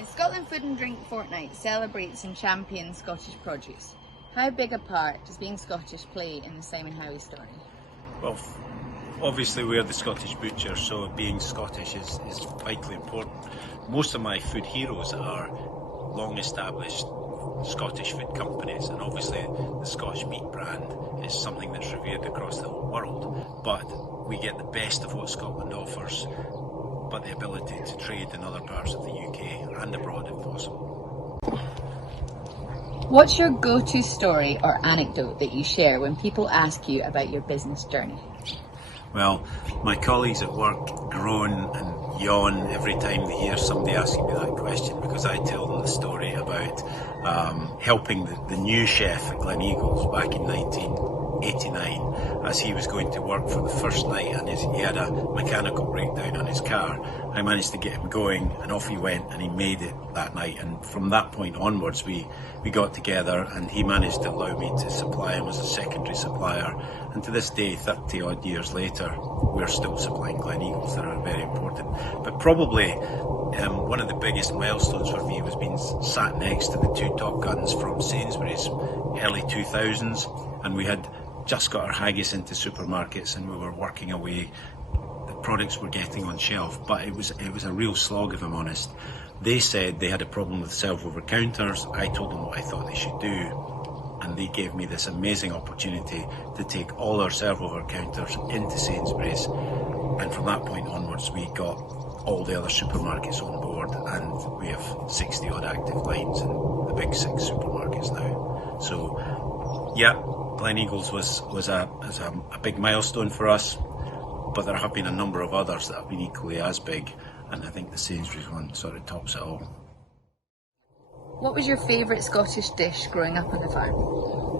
Now, Scotland Food and Drink Fortnight celebrates and champions Scottish produce. How big a part does being Scottish play in the Simon Howie story? Well, obviously we're the Scottish butcher, so being Scottish is vitally important. Most of my food heroes are long established Scottish food companies, and obviously the Scotch meat brand is something that's revered across the whole world, but we get the best of what Scotland offers, but the ability to trade in other parts of the UK and abroad if possible. What's your go-to story or anecdote that you share when people ask you about your business journey? Well, my colleagues at work groan and yawn every time they hear somebody asking me that question, because I tell them the story about helping the new chef at Gleneagles back in 1989 as he was going to work for the first night, and he had a mechanical breakdown on his car. I managed to get him going and off he went, and he made it that night, and from that point onwards we got together and he managed to allow me to supply him as a secondary supplier, and to this day, 30 odd years later, we're still supplying Gleneagles that are very important. But probably one of the biggest milestones for me was being sat next to the two top guns from Sainsbury's early 2000s, and we had just got our haggis into supermarkets and we were working away. The products were getting on shelf, but it was a real slog, if I'm honest. They said they had a problem with self-over counters. I told them what I thought they should do, and they gave me this amazing opportunity to take all our serve-over counters into Sainsbury's, and from that point onwards we got all the other supermarkets on board, and we have 60 odd active lines in the big 6 supermarkets now. So yeah, Gleneagles was a big milestone for us, but there have been a number of others that have been equally as big, and I think the Sainsbury's one sort of tops it all. What was your favourite Scottish dish growing up on the farm?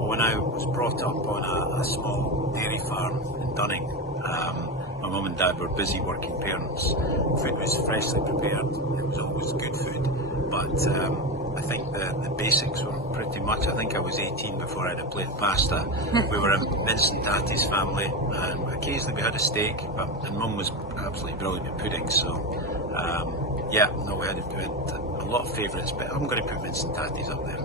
When I was brought up on a small dairy farm in Dunning, my mum and dad were busy working parents. Food was freshly prepared, it was always good food, but I think the basics were pretty much, I think I was 18 before I had a plate of pasta. We were a Vince and Tati's family, and occasionally we had a steak, and mum was absolutely brilliant at pudding, so we had a lot of favourites, but I'm going to put Vince and Tati's up there.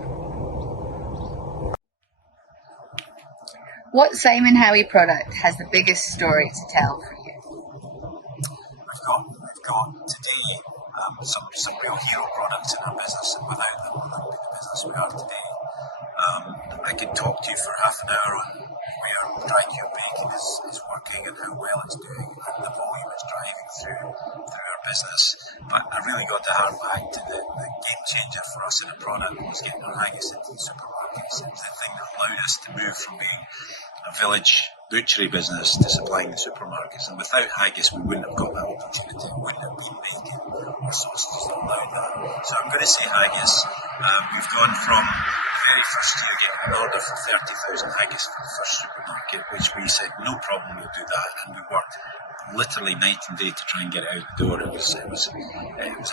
What Simon Howie product has the biggest story to tell for you? We've got today some real hero products in our business, and without them we wouldn't be the business we are today. I could talk to you for half an hour on where dry cure baking is working and how well it's doing and the volume it's driving through our business, but I really got to hark back to the game changer for us in a product was getting our haggis into the supermarkets. It was the thing that allowed us to move from being a village butchery business to supplying the supermarkets, and without haggis we wouldn't have got that opportunity, it wouldn't have been bacon or sausages that allowed that. So I'm going to say haggis. We've gone from the very first year getting an order for 30,000 haggis for the first supermarket, which we said no problem, we'll do that, and we worked literally night and day to try and get it out the door. It was a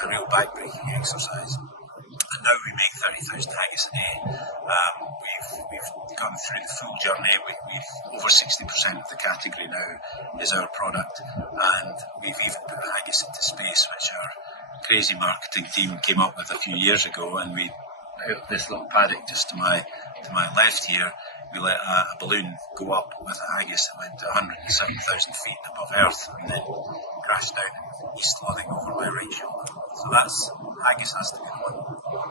real back-breaking exercise. And now we make 30,000 haggis a day. We've gone through the full journey. We've over 60% of the category now is our product, and we've even put haggis into space, which our crazy marketing team came up with a few years ago. And we, out of this little paddock just to my left here, we let a balloon go up with a haggis that went to 107,000 feet above Earth, and then crashed down in East Lothing over my right shoulder. So haggis has to be the one.